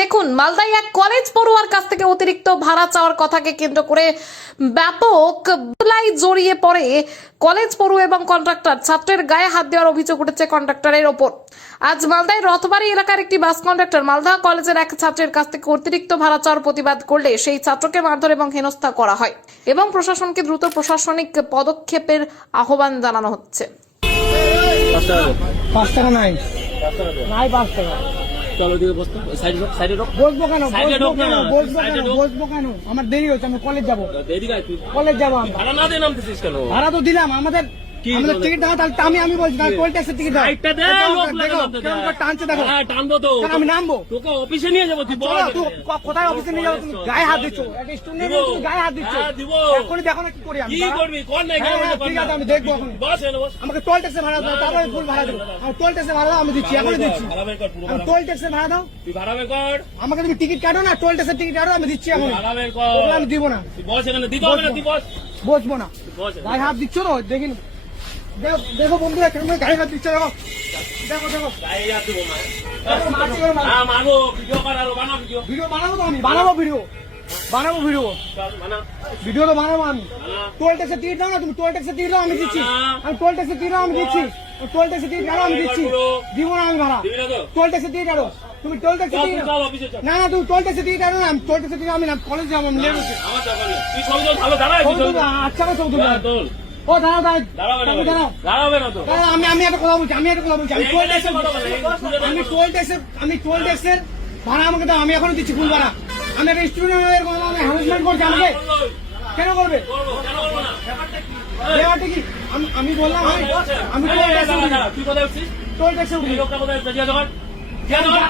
দেখুন, মালদায় এক কলেজ পড়ুয়ার কাছ থেকে অতিরিক্ত ভাড়া চাওয়ার কথাকে কেন্দ্র করে ব্যাপক ধুলাই জড়িয়ে পড়ে কলেজ পড়ুয়া এবং কন্ট্রাক্টর। ছাত্রের গায়ে হাত দেওয়ার অভিযোগ উঠেছে কন্ট্রাক্টরের ওপর। আজ মালদায় রথবাড়ি এলাকার একটি বাস কন্ট্রাক্টর মালদা কলেজের এক ছাত্রের কাছ থেকে অতিরিক্ত ভাড়া চাওয়ার প্রতিবাদ করলে সেই ছাত্রকে মারধর এবং হেনস্থা করা হয় এবং প্রশাসনকে দ্রুত প্রশাসনিক পদক্ষেপের আহ্বান জানানো হচ্ছে। 5 টাকা নাই, নাই 5 টাকা। চলো দিকে বসতো, সাইডে রোক। বসবো কেন? সাইডে ঢোক না। বসবো কেন? আমার দেরি হচ্ছে, আমি কলেজ যাবো। এদিকে আয় তুই। কলেজ যাবো আমি। ভাড়া না দিয়ে নামতেছিস কেন? ভাড়া তো দিলাম, আমাদের টিকিট দাও। তাহলে আমি বলছি টোল ট্যাক্সের টিকিট দাও। সাইডটা দে, লোক লাগে দেখো নামতে দে। কেমন করে টানছে, দেখো। হ্যাঁ, টানবো তো। কেন আমি নামবো? তোকে অফিসে নিয়ে যাবো, তুই বল। চলো, তুই কোথায় অফিসে নিয়ে যাবো? তুমি গায়ে হাত দিচ্ছ, একটা স্টুডেন্ট তুমি গায়ে হাত দিচ্ছ। হ্যাঁ, দিব। এখনই দেখো না কি করি আমি। কি করবি? কর না এখানে। হ্যাঁ, ঠিক আছে, আমি দেখবো এখন। বস এনে বস। আমাকে টোল ট্যাক্সে ভাড়া দাও, তারপরে ফুল ভাড়া দেবো। আমি টোল ট্যাক্সে ভাড়া দাও, আমি দিচ্ছি, এখনই দিচ্ছি। ভাড়া বের কর, পুরো আমি ভাড়া। টোল ট্যাক্সে ভাড়া দাও, তুই ভাড়া বের কর। আমাকে তুমি টিকিট কাটো না, টোল ট্যাক্সের টিকিট কাটো, আমি দিচ্ছি এখন। ভাড়া বের কর। ওগুলো আমি দিব না, তুই বস এখানে, দিতে হবে না, তুই বস। বসবো না। বস। গায়ে হাত দিচ্ছ তো, দেখিন। দেখো বন্ধুরা কেমন গায়ে হাত দিচ্ছে, দেখো দেখো দেখো। গায়ে হাত দেবো না। মারছি করে মারো। হ্যাঁ, মারবো। ভিডিও কর, আরো বানাও ভিডিও। ভিডিও বানাবো তো আমি, বানাবো ভিডিও, বানাবো ভিডিও, চল, বানা। ভিডিও তো বানাবো আমি। বানা। টোল ট্যাক্সের টিকিট দাও না, তুমি টোল ট্যাক্সের টিকিট দাও, আমি দিচ্ছি। আমি টোল ট্যাক্সের টিকিট দাও, আমি দিচ্ছি। টোল ট্যাক্সের টিকিট কাটো, আমি দিচ্ছি। দিব না আমি ভাড়া। দিবি না তো? টোল ট্যাক্সের টিকিট কাটো, তুমি টোল ট্যাক্সের চল, টিকিট তুই চল, অফিসে চল। না না, তুমি টোল ট্যাক্সের টিকিট কাটো না, আমি টোল ট্যাক্সের টিকিট আমি না, কলেজ যাবো, আমি লেট হচ্ছে। আমার দরকার নেই। তুই ছবি তোল, ভালো দাঁড়ায়, তুই ছবি তোল। আচ্ছা আমার চৌধুরী, হ্যাঁ, তোল। ও দাঁড়াও দাঁড়াও দাঁড়াবে না, দাঁড়াও দাঁড়াবে না তো। দাঁড়াও, আমি একটা কথা বলছি, আমি টোল ট্যাক্সের আমি আমি টোল ট্যাক্সের ভাড়া আমাকে দাও, আমি এখনো দিচ্ছি ফুল ভাড়া। আমি একটা স্টুডেন্টের কথা আমি হ্যারাসমেন্ট করছি আমাকে, কেন করবে? ব্যাপারটা কি? আমি বললাম আমি তুই কোথায় উঠছিস? টোল ট্যাক্সে উঠি। এই লোকটা কোথায়? জিজ্ঞাসা কর। জিজ্ঞাসা কর।